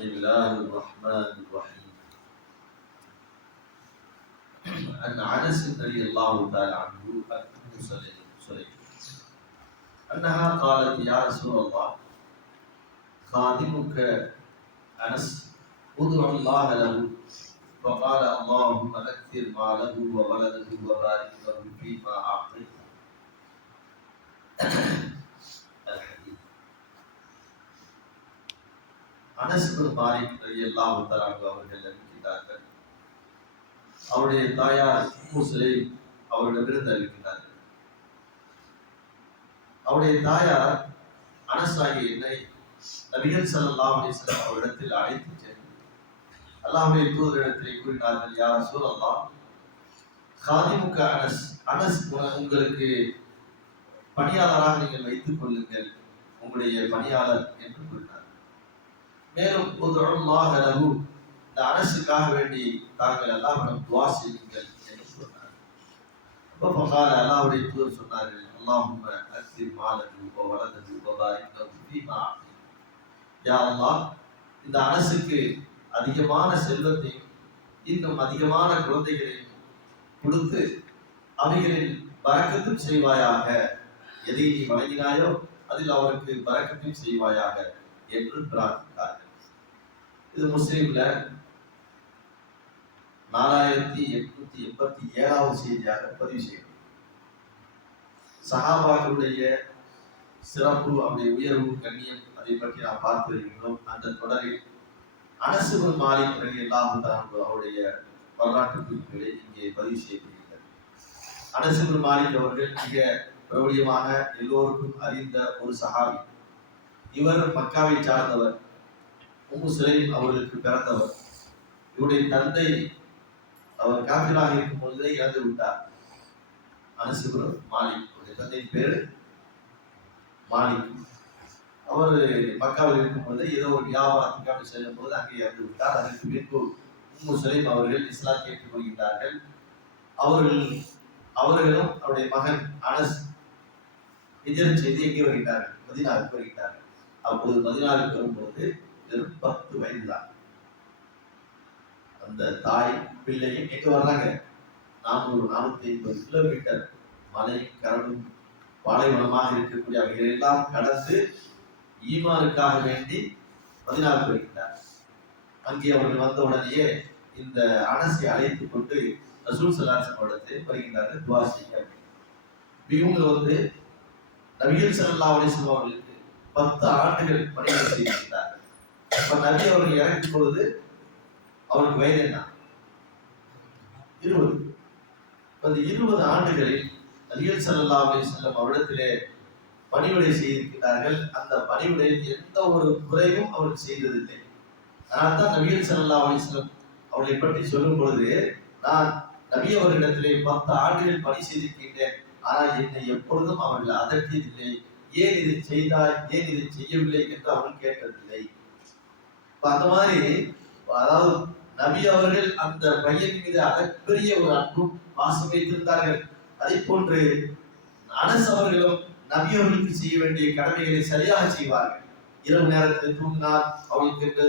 بسم الله الرحمن الرحيم. عن أنس رضي الله تعالى عنه عن ام سليم أنها قالت يا رسول الله خادمك أنس ادع الله له. فقال اللهم أكثر ماله وولده وبارك له فيما اعطيت அனஸ் பின் மாலிக் தராங்க அவர்கள் அறிவிக்கிறார்கள் அவருடைய தாயார் உம்மு அவர்களிடமிருந்து அவரிடமிருந்து அறிவிக்கிறார்கள் அவருடைய தாயார் அனஸ் என்னை நபிகள் ஸல்லல்லாஹு அலைஹி அவரிடத்தில் அழைத்து சென்று அல்லாஹ்வுடைய தூதரிடத்திலே கூறினார்கள் யார் ரசூலல்லாஹ் காதிமுக அனஸ் அனஸ் உங்களுக்கு பணியாளராக நீங்கள் வைத்துக் கொள்ளுங்கள் உங்களுடைய பணியாளர் என்று கூறினார். மேலும் உதுல்லாஹ லகு இந்த அரசுக்காக வேண்டி தாங்கள் எல்லாம் துவா செய்யுங்கள் என்று சொன்னார் அப்ப ஃபகால அல்லாஹ்வுடைய தூதர் சொன்னார்கள் அல்லாஹும் அக்ஸிர் மாலது வ வலதகு வ யா இந்த அரசுக்கு அதிகமான செல்வத்தையும் இன்னும் அதிகமான குழந்தைகளையும் கொடுத்து அவைகளில் பறக்கத்தும் செய்வாயாக. எதை நீ வழங்கினாயோ அதில் அவருக்கு பறக்கத்தையும் செய்வாயாக என்று பிரார்த்தித்தார்கள். இது முஸ்லீம்ல நாலாயிரத்தி எட்நூத்தி எண்பத்தி ஏழாவது செய்தியாக பதிவு செய்யும் சஹாபாக்களுடைய சிறப்பு அவருடைய உயர்வு கண்ணியம் அதை பற்றி நாம் பார்த்து வருகின்றோம். அந்த தொடரில் அனசுபுல் மாலிக் ரலி அல்லாஹு அவருடைய வரலாற்று குறிப்புகளை இங்கே பதிவு செய்யப்படுகிறது அனசுபுல் மாலிக் அவர்கள் மிக பிரபலியமான எல்லோருக்கும் அறிந்த ஒரு சஹாபி. இவர் மக்காவை சார்ந்தவர். உம்மு சுலைம் அவர்களுக்கு பிறந்தவர். இவருடைய தந்தை அவர் காபிராக இருக்கும் பொழுதே இறந்து விட்டார். அனசுபுரம் மாலிக் அவருடைய தந்தையின் பேர் மாலிக். அவர் மக்காவில் இருக்கும் பொழுது ஏதோ ஒரு வியாபாரத்துக்காக செல்லும் பொழுது அங்கே இறந்து விட்டார். அதற்கு பின்பு உம்மு சுலைம் அவர்கள் இஸ்லாம் கேட்டுக் கொள்கின்றார்கள். அவர்கள் அவர்களும் அவருடைய மகன் அனஸ் ஹிஜரத் செய்து எங்கே வருகின்றார்கள் மதினாவுக்கு வருகிறார்கள். அப்போது மதினாவுக்கு வரும்போது வெறும் பத்து வயது தான் அந்த தாய் பிள்ளையும் எங்க வர்றாங்க? நானூறு நானூத்தி ஐம்பது கிலோமீட்டர் மலை கரடும் பாலைவனமாக இருக்கக்கூடிய அவைகள் எல்லாம் கடந்து ஈமானுக்காக வேண்டி மதினாவுக்கு வருகின்றார் அங்கே அவர்கள் வந்த உடனேயே இந்த அனசை அழைத்து கொண்டு ரசூல் சல்லாசம் அவரிடத்தில் வருகின்றார்கள் துவா செய்ய இவங்க வந்து நபிகள் சல்லா அலிஸ்லாம் அவர்களுக்கு பத்து ஆண்டுகள் பணிகள் செய்திருந்தார்கள். அப்ப நபி அவர்கள் இறக்கும் பொழுது அவருக்கு வயது என்ன? இருபது. அந்த இருபது ஆண்டுகளில் அலியல் சல்லா அலிஸ்லாம் அவரிடத்திலே பணிவிடை செய்திருக்கிறார்கள். அந்த பணிவிடையில் எந்த ஒரு குறையும் அவருக்கு செய்ததில்லை. ஆனால் தான் நபிகள் சல்லா அலிஸ்லாம் அவர்களை பற்றி சொல்லும் பொழுது நான் நபி அவர்களிடத்திலே பத்து ஆண்டுகள் பணி செய்திருக்கின்றேன். ஆனால் என்னை எப்பொழுதும் அவர்கள் அதட்டியதில்லை. ஏன் இதை செய்தாய்? ஏன் இதை செய்யவில்லை? என்று அவர்கள் கேட்டதில்லை. அந்த மாதிரி அதாவது நபி அவர்கள் அந்த பையன் மீது அளப்பெரிய ஒரு அன்பும் பாசம் வைத்திருந்தார்கள். அதே போன்று அனஸ் அவர்களும் நபி அவர்களுக்கு செய்ய வேண்டிய கடமைகளை சரியாக செய்வார்கள். இரவு நேரத்தில் தூங்கினால் அவளுக்கு என்று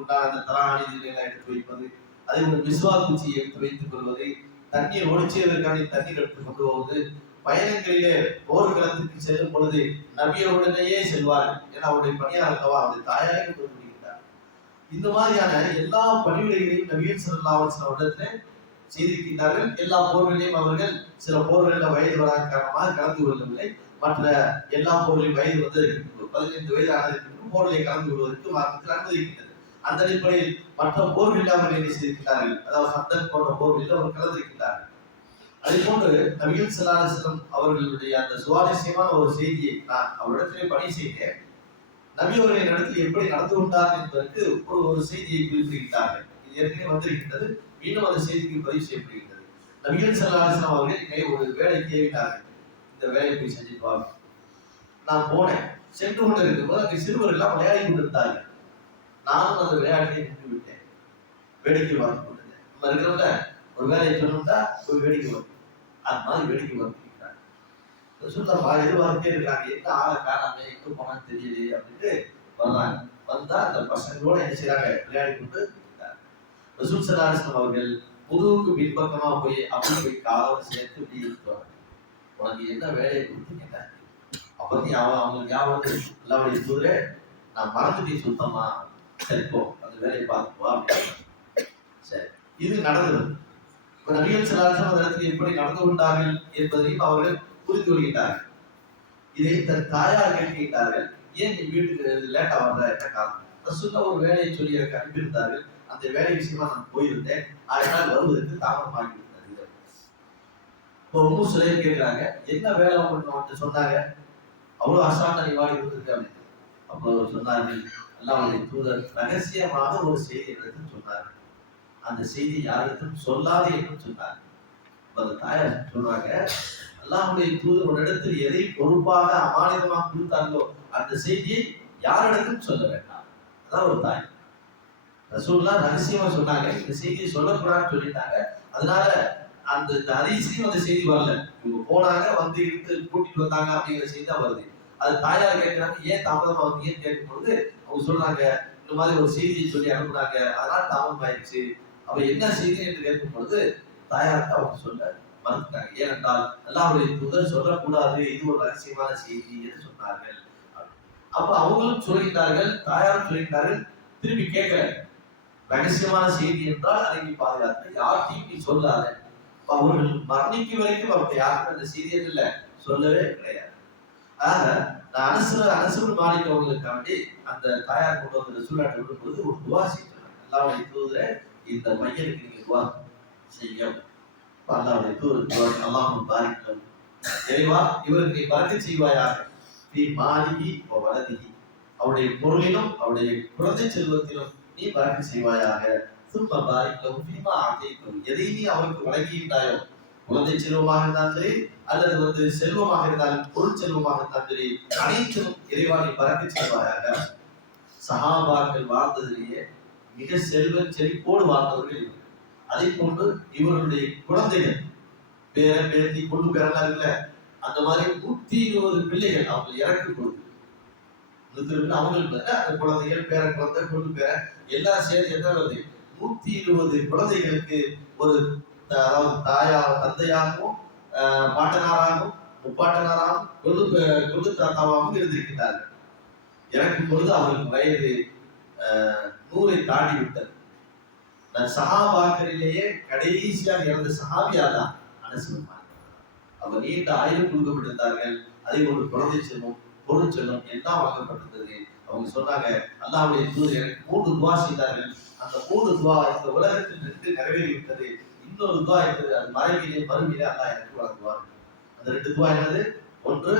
உண்டான அந்த தராணிகளை எடுத்து வைப்பது அதே போன்று மிஸ்வா குச்சியை எடுத்து வைத்துக் கொள்வது தண்ணீர் ஒழிச்சியதற்கான தண்ணீர் எடுத்து கொண்டு போவது பயணங்களிலே போர்க்களத்துக்கு செல்லும் பொழுது நபியவுடனேயே செல்வார்கள். ஏன்னா அவருடைய பணியாளர்களவா அவருடைய தாயாரை இந்த மாதிரியான எல்லா பணிவிடைகளையும் நபியல் சில அவர்களிடத்துல செய்திருக்கின்றார்கள். எல்லா போர்களையும் அவர்கள் சில போர்களில் வயது வராத காரணமாக கலந்து கொள்ளவில்லை. மற்ற எல்லா போர்களிலும் வயது வந்து பதினைந்து வயது ஆனதற்கு போர்களை கலந்து கொள்வதற்கு மார்க்கத்தில் அனுமதிக்கின்றது அந்த அடிப்படையில் மற்ற போர்கள் அவர்கள் என்ன செய்திருக்கிறார்கள் அதாவது சந்தன் போன்ற போர்களில் அவர் கலந்திருக்கிறார்கள் அதே போன்று நபிகள் சல்லாஹம் அவர்களுடைய அந்த சுவாரஸ்யமான ஒரு செய்தியை நான் அவரிடத்திலே பணி செய்தேன். நபி அவர்களின் இடத்தில் எப்படி நடந்து கொண்டார் என்பதற்கு ஒரு ஒரு செய்தியை குறிப்பிடுகிறார்கள் இது ஏற்கனவே வந்திருக்கின்றது. மீண்டும் அந்த செய்திக்கு பதிவு செய்யப்படுகின்றது. நபிகள் சல்லாஹம் அவர்கள் ஒரு வேலை ஏவினார்கள் இந்த வேலையை போய் செஞ்சுட்டு வாங்க நான் போனேன். சென்று கொண்டு இருக்கும்போது அங்கே சிறுவர் எல்லாம் விளையாடி கொண்டிருந்தார்கள். நானும் அந்த விளையாட்டை நின்று விட்டேன். வேடிக்கை பார்த்து கொண்டிருந்தேன். நம்ம இருக்கிறவங்க ஒரு வேலையை சொல்லணும்னா போய் வேடிக்கை வரும் அது மாதிரி வேடிக்கை வரும் சுத்தமா எதிர்பார்த்தே இருக்காங்க. எந்த ஆளை காணாம எங்க போனான்னு தெரியலையே அப்படின்ட்டு வர்றாங்க. வந்தா அந்த பசங்களோட என்ன செய்யறாங்க விளையாடி கொண்டு ரசூல் ஸல்லல்லாஹு அவர்கள் முதுகுக்கு பின்பக்கமா போய் அப்படி போய் காலோட சேர்த்து இப்படி இருக்கிறாங்க உனக்கு என்ன வேலையை கொடுத்தீங்க அப்ப நீ அவன் அவங்களுக்கு ஞாபகம் எல்லாருடைய தூதரே நான் மறந்துட்டேன் சுத்தமா. சரி போ. அந்த வேலையை பார்த்துப்போம் அப்படின்னு சரி. இது நடந்தது. இப்ப நபிகள் ஸல்லல்லாஹு அந்த இடத்துல எப்படி நடந்து கொண்டார்கள் என்பதையும் அவர்கள் புரிந்து கொள்கின்றார்கள் இதை தன் தாயார் கேட்கின்றார்கள் ஏன் நீ வீட்டுக்கு லேட்டா வந்த? என்ன காரணம்? ரசூல்லா ஒரு வேலையை சொல்லி எனக்கு அனுப்பியிருந்தார்கள். அந்த வேலை விஷயமா நான் போயிருந்தேன். அதனால் வருவதற்கு தாமதமாகி விட்டது. இப்போ உம்மு சுலைம் கேட்கிறாங்க என்ன வேலை உங்களுக்கு சொன்னாங்க? அவ்வளவு அசால்ட்டா நீ வாடி இருந்திருக்க அப்படின்னு. அப்போ சொன்னார்கள் அல்லாஹ்வுடைய தூதர் ரகசியமாக ஒரு செய்தி எடுத்து சொன்னார். அந்த செய்தி யாரிடத்தும் சொல்லாதே என்று சொன்னார். அந்த தாயார் சொல்றாங்க அல்லாஹுடைய தூதர் ஒரு இடத்தில் எதை பொறுப்பாக அமானிதமாக கொடுத்தார்களோ அந்த செய்தியை யாரிடத்தும் சொல்ல வேண்டாம். அதான் ஒரு தாய். ரசூல்லா ரகசியமா சொன்னாங்க. இந்த செய்தியை சொல்லக்கூடாதுன்னு சொல்லிட்டாங்க. அதனால அந்த இந்த அதிசயம் அந்த செய்தி வரல. இவங்க போனாங்க வந்து இருந்து கூட்டிட்டு வந்தாங்க அப்படிங்கிற செய்தி தான் வருது. அது தாயார் கேட்கிறாங்க ஏன் தாமதமா வந்தீங்கன்னு கேட்கும்போது அவங்க சொல்றாங்க இந்த மாதிரி ஒரு செய்தியை சொல்லி அனுப்புனாங்க. அதனால தாமதம் ஆயிடுச்சு அவ என்ன செய்தி? என்று கேட்கும் பொழுது தாயாருக்கு அவங்க சொல்றாரு. மறுத்தாங்க ஏனென்றால் அல்லாஹ்வுடைய தூதர் சொல்லக்கூடாது இது ஒரு ரகசியமான செய்தி என்று சொன்னார்கள். அப்ப அவங்களும் சொல்லிட்டார்கள் தாயாரும் சொல்லிட்டார்கள் திருப்பி கேட்கல ரகசியமான செய்தி என்றால் அதை நீ பாதுகாத்து யார்கிட்டையும் நீ சொல்லாத. அவர்கள் மரணிக்கும் வரைக்கும் அவங்க யாருக்கும் அந்த செய்தி இல்ல. சொல்லவே கிடையாது. ஆக நான் அரசு அனசுர மாலிக் அவங்களுக்காண்டி அந்த தாயார் கொண்டு வந்து சூழ்நாட்டை விடும்போது ஒரு துவா செய்யறாங்க அல்லாவுடைய தூதரை இந்த மையனுக்கு நீங்க துவா செய்யும் அல்லாவுடைய தூதர் அல்லாஹும் பாரிக்கும் இறைவா இவருக்கு நீ பறக்க செய்வாயாக நீ மாலிகி வலதிகி. அவருடைய பொருளிலும் அவருடைய குழந்தை செல்வத்திலும் நீ பறக்க செய்வாயாக. சும்மா பாரிக்கும் ஃபீமா ஆத்தைக்கும். எதை நீ அவருக்கு வழங்கியிருந்தாயோ குழந்தை செல்வமாக இருந்தாலும் சரி அல்லது வந்து செல்வமாக இருந்தாலும் பொருள் செல்வமாக இருந்தாலும் சரி அனைத்தும் இறைவானை பறக்க செய்வாயாக. சஹாபாக்கள் வாழ்ந்ததிலேயே மிக செல்வ செழிப்போடு வாழ்ந்தவர்கள் இவர்கள். அதை போன்று இவருடைய குழந்தைகள் பேர பேத்தி கொண்டு பேரெல்லாம் இருக்குல்ல அந்த மாதிரி நூத்தி இருபது பிள்ளைகள் அவங்க இறக்கு கொடுத்து அவங்களுக்கு வந்து அந்த குழந்தைகள் பேர குழந்தை கொண்டு பேர எல்லாம் சேர்ந்து என்ன வருது நூத்தி இருபது குழந்தைகளுக்கு ஒரு த- அதாவது தாயா தந்தையாகவும் ஆஹ், பாட்டனாராகவும் முப்பாட்டனாராகவும் கொண்டு கொண்டு தாத்தாவாகவும் இருந்திருக்கிறார்கள். இறக்கும் பொழுது அவருக்கு வயது ஆஹ், நூறை தாண்டி விட்டது நான் சஹாபாக்களிலேயே கடைசியாக இறந்த சஹாபியா தான் அனசுமான் அவர் நீண்ட ஆயுள் கொடுக்கப்பட்டிருந்தார்கள். அதே போன்று குழந்தை செல்வம் பொருள் செல்வம் எல்லாம் வழங்கப்பட்டிருந்தது. அவங்க சொன்னாங்க அல்லாவுடைய தூதர் எனக்கு மூன்று துவா செய்தார்கள். அந்த மூன்று துவா இந்த உலகத்தில் இருந்து நிறைவேறி விட்டது இன்னொரு துவா என்பது அது மறைவிலே மறுமையிலே அல்லா எனக்கு வழங்குவார். அந்த ரெண்டு துவா என்னது? ஒன்று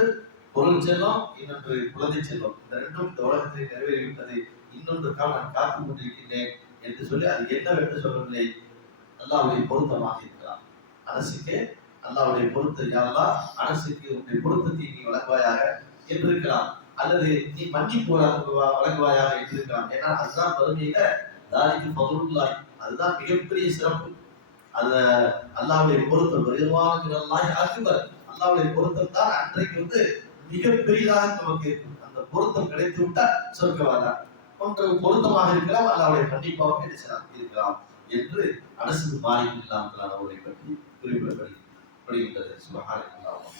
பொருள் செல்வம் இன்னொன்று குழந்தை செல்வம் இந்த ரெண்டும் இந்த உலகத்தில் நிறைவேறி விட்டது இன்னொன்று நான் காத்து கொண்டிருக்கின்றேன். என்று சொல்லி அது என்னவென்று சொல்லவில்லை. அல்லாவுடைய பொருத்தமாக இருக்கலாம். அரசுக்கு அல்லாவுடைய பொருத்தம் யாரெல்லாம் அரசுக்கு உன்னுடைய பொருத்தத்தை நீ வழங்குவாயாக என்றிருக்கலாம் அல்லது நீ மன்னிப்பு வழங்குவாயாக என்றிருக்கலாம் ஏன்னா அதுதான் பெருமையில தாரிக்கு பகருள்ளாய் அதுதான் மிகப்பெரிய சிறப்பு. அது அல்லாவுடைய பொருத்தம் வருவாங்க அக்பர் அல்லாவுடைய பொருத்தம் தான் அன்றைக்கு வந்து மிகப்பெரியதாக நமக்கு இருக்கும். அந்த பொருத்தம் கிடைத்து விட்டால் சொர்க்கவாதான் ஒன்று பொருத்தமாக இருக்கலாம் அல்லாவுடைய மன்னிப்பாகவும் என்ன செய்யலாம் இருக்கலாம் என்று அரசு மாறி இல்லாமல் அவரை பற்றி குறிப்பிடப்படுகிறது சுபஹானல்லாஹ்